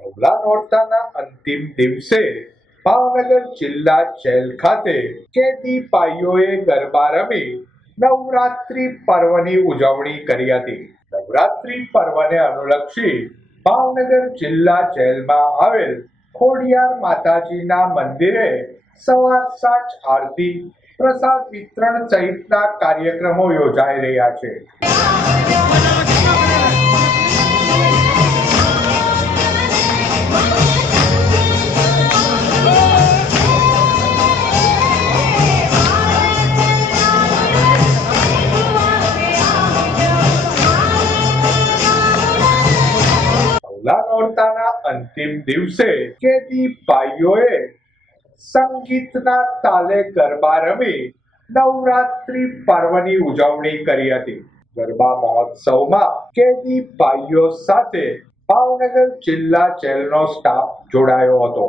નવલા નોરતાના અંતિમ દિવસે ભાવનગર જિલ્લા જેલ ખાતે કેદી ભાઈઓએ ગરબા રમી નવરાત્રી પર્વની ઉજવણી કરી હતી। નવરાત્રી પર્વને અનુલક્ષી ભાવનગર જિલ્લા જેલમાં આવેલ ખોડિયાર માતાજીના મંદિરે સવાર સાંજ આરતી, પ્રસાદ વિતરણ સહિતના કાર્યક્રમો યોજાઈ રહ્યા છે। નવલા નોરતાના અંતિમ દિવસે કેદી ભાઈઓએ સંગીતના તાલે ગરબા રમી નવરાત્રી પર્વની ઉજવણી કરી હતી। ગરબા મહોત્સવમાં કેદી ભાઈઓ સાથે ભાવનગર જિલ્લા જેલનો સ્ટાફ જોડાયો હતો।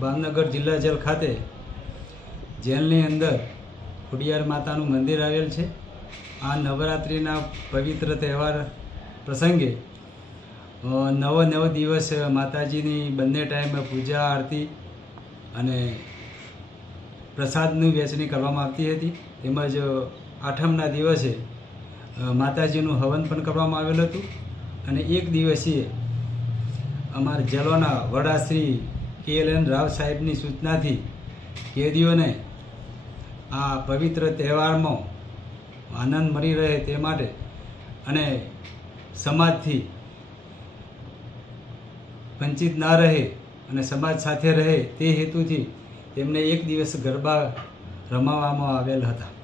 ભાવનગર જિલ્લા જેલ ખાતે જેલની અંદર ખોડિયાર માતાનું મંદિર આવેલ છે। આ નવરાત્રિના પવિત્ર તહેવાર પ્રસંગે 9 દિવસ માતાજીની બંને ટાઈમે પૂજા આરતી અને પ્રસાદની વહેંચણી કરવામાં આવતી હતી। તેમજ આઠમના દિવસે માતાજીનું હવન પણ કરવામાં આવેલું હતું અને એક દિવસીય અમારા જેલોના વડા શ્રી KLN રાવ સાહેબની સૂચનાથી કેદીઓને આ પવિત્ર તહેવારમાં આનંદ મળી રહે તે માટે અને સમાજથી વંચિત ના રહે અને સમાજ સાથે રહે તે હેતુથી તેમને એક દિવસ ગરબા રમાવવામાં આવેલ હતા।